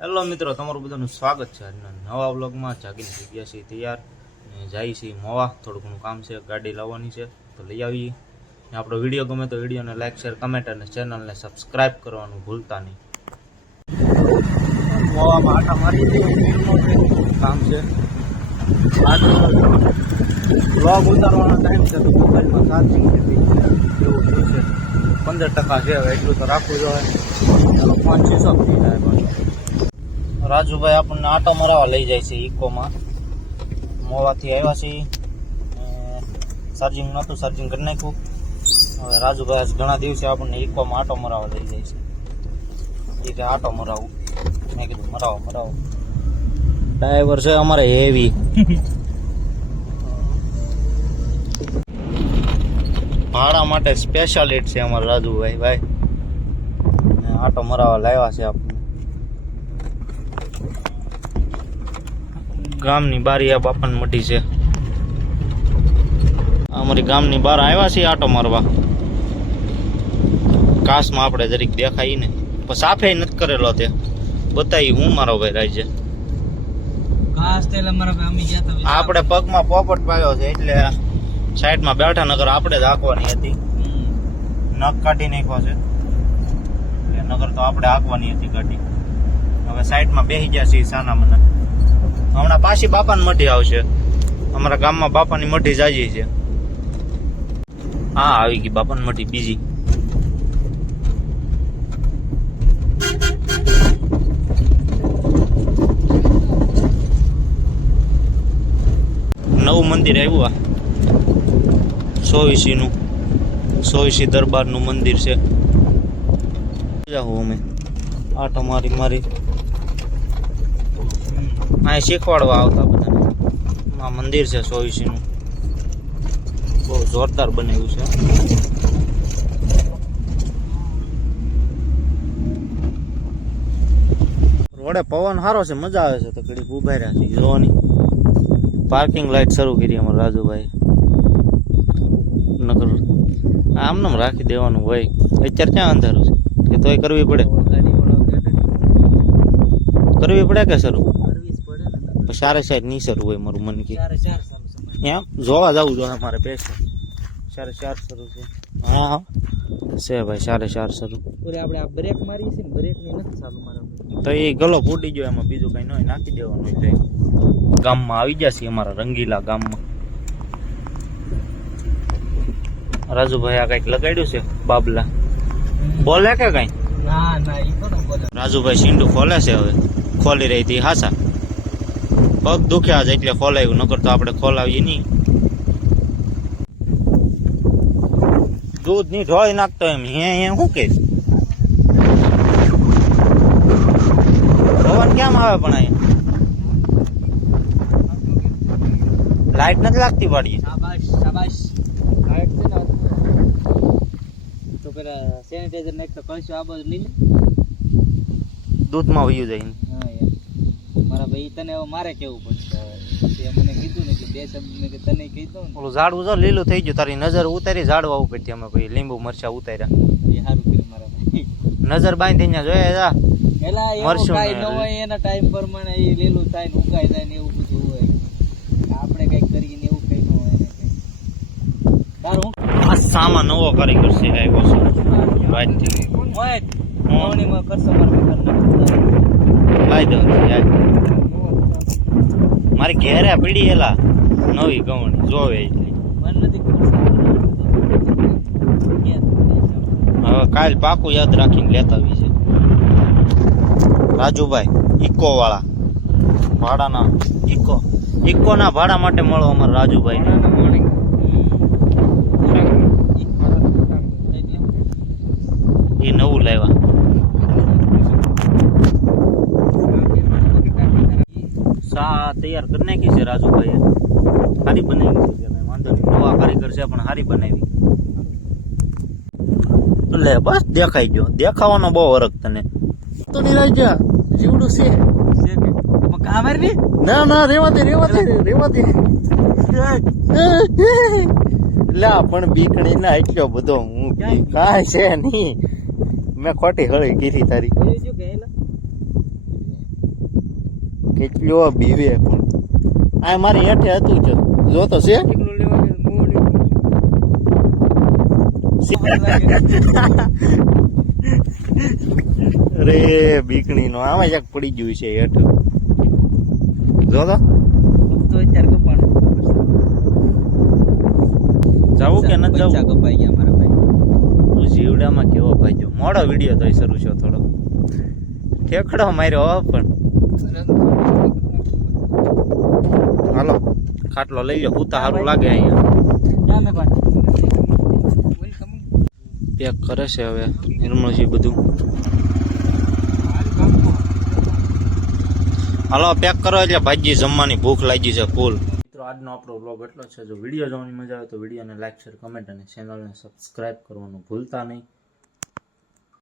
Hello મિત્રો, તમારું બધાનું સ્વાગત છે આજના નવા બ્લોગમાં જાગીને થઈ ગયા છીએ તૈયાર અને જાય છીએ મોવા. થોડું ઘણું કામ છે, ગાડી લાવવાની છે, તો લઈ આવીએ. ને આપણો વીડિયો ગમે તો વિડીયોને લાઈક, શેર, કમેન્ટ અને ચેનલને સબસ્ક્રાઇબ કરવાનું ભૂલતા નહીં. મોવામાં આટા મારી કામ છે. બ્લોગ ઉતારવાનો ટાઈમ છે મોબાઈલમાં એવું છે પંદર ટકા છે એટલું તો રાખવું જોઈએ પાંચ છસો થઈ જાય રાજુભાઈ આપણને આટો મરાવા લઈ જાય છે ઇકોમાં. મોવાથી આવ્યા છીએ ચાર્જિંગ નહોતું ચાર્જિંગ કરી નાખ્યું. હવે રાજુભાઈ આજ ઘણા દિવસે આપણને ઇકોમાં આટો મરાવા લઈ જાય છે. એ કે આટો મરાવું. મેં કીધું, મરાવો મરાવો. ડ્રાઈવર છે અમારે હેવી. ભાડા માટે સ્પેશિયાલિટ છે અમારા રાજુભાઈ, ભાઈ. આટો મરાવા લાવ્યા છે આપણને ગામની બારી આ બાપાને મટી છે. અમારી ગામની બહાર આવ્યા છીએ આટો મારવા. કાશમાં આપણે જરીક દેખાય ને. પણ સાફે નથી કરેલો તે. બતાવી હું મારો ભાઈ તા આપણે પગમાં પોપટ પાયો છે એટલે સાઈડમાં બેઠા નગર આપણે જ હાંકવાની હતી. નખ કાઢી નાખ્યો છે. એટલે નગર તો આપણે હાંકવાની હતી કાઢી હવે સાઈડમાં બેસી ગયા છીએ સાના મના હમણાં પાછી બાપાની મઢી આવશે. અમારા ગામમાં બાપાની મઢી જાજી છે. હા, આવી ગઈ બાપાની મઢી, બીજી. નવું મંદિર આવ્યું આ. સોવીસીનું. સોવીસી દરબારનું મંદિર છે. જાઉં અમે. આટો મારી મારી. અહીં શીખવાડવા આવતા બધાને. આ મંદિર છે સોવીસીનું બહુ જોરદાર બનાવ્યું છે. રોડે પવન સારો છે, મજા આવે છે, તો ઘડીક ઊભા રહ્યા છે જોવાની. પાર્કિંગ લાઈટ શરૂ કરી અમારા રાજુભાઈ નગર આમ નામ રાખી દેવાનું હોય. અત્યારે ક્યાં અંધારું છે? કે તોય કરવી પડે? કરવી પડે કે શરૂ? સારે સાઈડ નહીં શરૂ હોય મારું મન કે. ચારે ચાર એમ? જોવા જવું જોઈએ મારે પેશન સારે ચાર શરૂ છે. હા હા. છે ભાઈ સારે ચાર શરૂ આપણે આ બ્રેક મારી છે ને બ્રેકની નથી ચાલુ મારા તો એ ગલો ફૂટી ગયો એમાં બીજું કઈ નહીં નાખી દેવાનું એટલે ગામમાં આવી જશે અમારા રંગીલા ગામમાં. રાજુભાઈ આ કંઈક લગાડ્યું છે બાબલા. બોલે કે કઈ? ના ના તો રાજુભાઈ સીંડું ખોલે છે હવે. ખોલી રહી હતી હાસા. પગ દુખ્યા છે એટલે ખોલાયું નકર તો આપણે ખોલાવીએ નહીં. દૂધની ઢોળી નાખતો એમ હે હે શું કે? પવન કેમ આવે પણ અહીંયા લાઈટ નથી લાગતી ને તો પેલા સેનિટાઈઝર નાખતો કશું આ બધું નહીં દૂધમાં વયું જાય મારા ભાઈ તને હવે મારે કેવું પડશે? મને કીધું ને કે બે શબ્દ મેં તને કીધું ને. ઓલું ઝાડવું જો લીલું થઈ ગયું તારી નજર ઉતારી ઝાડવા ઉપરથી અમે પછી લીંબુ મરચા ઉતાર્યા. એ સારું કર્યું મારા ભાઈ. નજર બાંધી અહીંયા જોયા જા પેલા એવું મરચું ન હોય એના ટાઈમ પ્રમાણે એ લીલું થાય ને ઉગાઈ જાય ને એવું બધું હોય. આપણે કંઈક કરીએ ને એવું કઈ ન હોય કઈ. તારું આ સામા નવો કારીગર છે આવ્યો છે. હું મોહિત લાઈ દો મારી ઘેરે પીડી એલા નવી ગવણ જોવે એટલી નથી હવે કાલ પાકું યાદ રાખીને લેતા આવી છે. રાજુભાઈ ઇકો વાળા. ભાડાના ઇકો. ઇકો ના ભાડા માટે મળો અમારે રાજુભાઈ. એ નવું લાવ્યા. સા તૈયાર કરી નાખી છે રાજુભાઈએ. સારી બનાવી છે કાંઈ વાંધો નહીં. નવા કારીગર છે પણ સારી બનાવી. લે બસ દેખાઈ ગયો. દેખાવાનો બહુ વરક તને. તો નિરાઈ જીવડું છે. ના ના રેવા દે રેવા દે રેવા દે લા પણ બીકણી ના એટલો બધો હું કાંઈ છે નહીં. મેં ખોટી હળી કીધી તારી જોયું જો ગયેલા કેટલો બીવે પણ. આ મારી હેઠે હતું જ. જો તો છે. અરે બીકણી નો આમાં જાક પડી ગયું છે હેઠ. જો તો. અત્યારે કપાણું. જવું કે નથી પૈસા જવું? કપાઈ ગયા મારા ભાઈ. તું જીવડામાં કેવો ભાઈ જો મોડો વીડિયો તો શરૂ છો થોડો ઠેકડો માર્યો હો પણ. હાલો. ખાટલો લઈ લો ઉતા સારું લાગે અહીંયા. પેક કરે છે હવે નિર્મળજી બધું. હાલો પેક કરો એટલે ભાજી જમવાની ભૂખ લાગી છે ફૂલ. મિત્રો આજનો આપણો વ્લોગ એટલો છે. જો વીડિયો જોવાની મજા આવે તો વિડીયોને લાઈક શેર કમેન્ટ અને ચેનલને સબસ્ક્રાઈબ કરવાનું ભૂલતા નહીં.